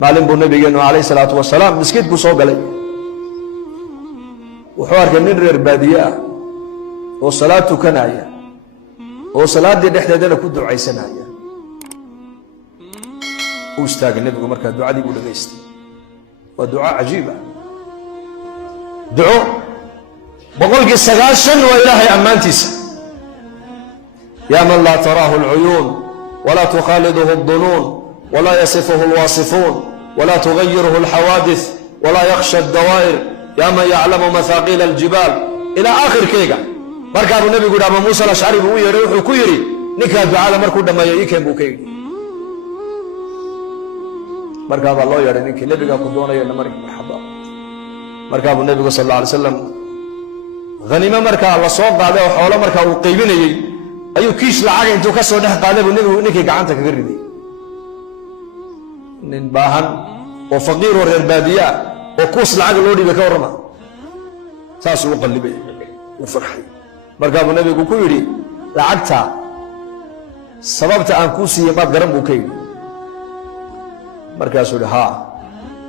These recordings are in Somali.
maalin buu nabigeenu alayhi salaatu wasalaam miskiidku soo galay wuxuu arkay nin reer baadiye ah oo salaad tukanaya oo salaadii dhexdeedana ku ducaysanaya uu istaagay nabigu markaa ducadii uu dhageystay waa duco cajiib ah duco boqolkii 90 waa ilaahay ammaantiisa yaa man laa taraahu alcuyuun walaa tukhaliduhu addunuun ولا يصفه الواصفون ولا تغيره الحوادث ولا يخشى الدوائر يا من يعلم مثاقيل الجبال إلى آخر كيغا مركب النبي قد أبا موسى الأشعري بوي يروح كيري نكا دعاء مركو دما يكن بوكيغي مركب الله يرى نكي النبي قد دونا يرى مركب مرحبا مركب النبي صلى الله عليه وسلم غنيمة مركب الله صوب عليه وحوله مركب وقيبين أيو كيش لعاق انتو كسو نح قال النبي نكي قعنتك غردي nin baahan oo faqiir oo reer baadiya oo kuus lacag loo dhibay ka warama saas uu qalbay oo farxay markaa uu nabigu ku yiri lacagta sababta aan ku siiyay ma garan buu kay markaas uu ha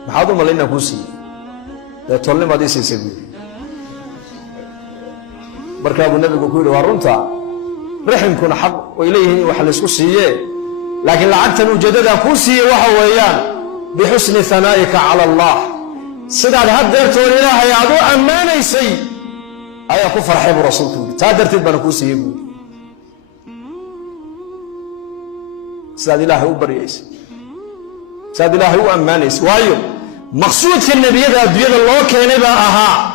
maxaad u malaynaa ku siiyay tolnimadii siisay markaa uu nabigu ku yiri waa runta riximkuna xaq oo ilayhi wax la isku siiyay لكن لعقت وجددا كوسي وحويان بحسن ثنائك على الله سداد هدرت الإله يا أبو أماني سي أيا كفر حب رسولته تادرت بنا كوسي يقول سداد الله هو بريس سداد الله هو أماني سي وايو مقصود في النبي هذا بيد الله كان يبقى أها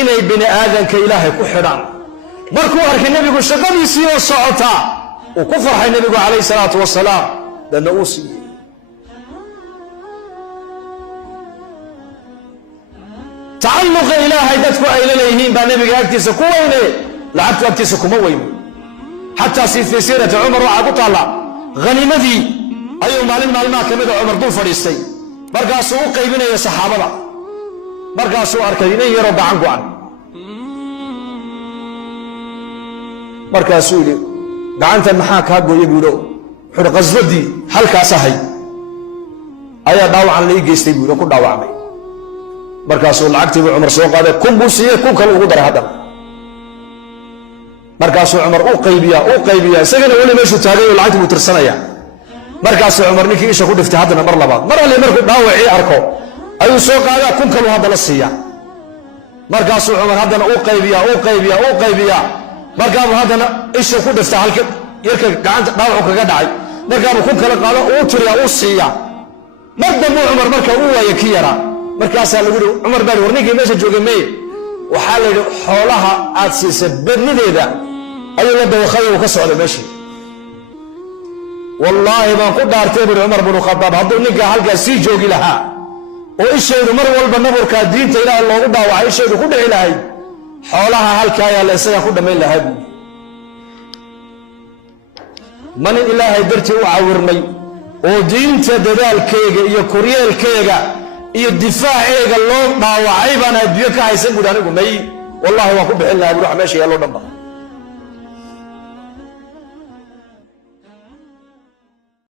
إني بني آدم كإله كحرام مركو أرك النبي يقول شغل يسير الصعوطة وكفر حي النبي عليه الصلاة والسلام لأنه أوصي تعلق إلهي دتكو إلى اليهين بنبي أكتس كوينه لعبت أكتس كموين حتى في سيرة عمر وعبو طالع غنيمتي أيوم معلومات كمدة عمر دون فريستي برقا سوء قيبنا يا صحابة برقا سوء أركيني يرد عنكو عن برقا سوء gacanta maxaa ka gooyay buuro xur qasbadii halkaas ahay ayaa dhaawacan la geystay buuro ku dhaawacmay markaas uu lacagtii Umar soo qaaday kun buu siiyay kun kale ugu daray hadan markaas uu Umar u qaybiya isagana wali meeshu taagay oo lacagtii uu tirsanaya markaas uu Umar ninkii isha ku dhiftay hadana mar labaad mar alle markuu dhaawacii arko ayuu soo qaaday kun kale hadana siiya markaas uu Umar hadana u qaybiya markaa uu hadana isha ku dhifta halka yarka gacanta dhaawac kaga dhacay markaa uu ku kala qaado uu tiriya uu siiya madam Umar markaa uu waayay ki yara markaas la yiri Umar baa warnigii meesha joogay mee waxa la yiri xoolaha aad siisay badnideeda ayuu la dawaqay oo ka socday meesha wallahi baan ku dhaartay Umar ibn Khattab haduu ninka halka si joogi lahaa oo isheedu mar walba nabarka diinta Ilaahay loogu dhaawacay isheedu ku dhici lahayd xoolaha halka ayaa la isaga ku dhameyn lahaa man ilaahay dartii u caawirmay oo diinta dadaalkeega iyo koryeelkeega iyo difaaceega loo dhaawacay baan adduunka ka haysan guud anigu may wallahi waa ku bixin lahaa wax meesha yaalo dhanba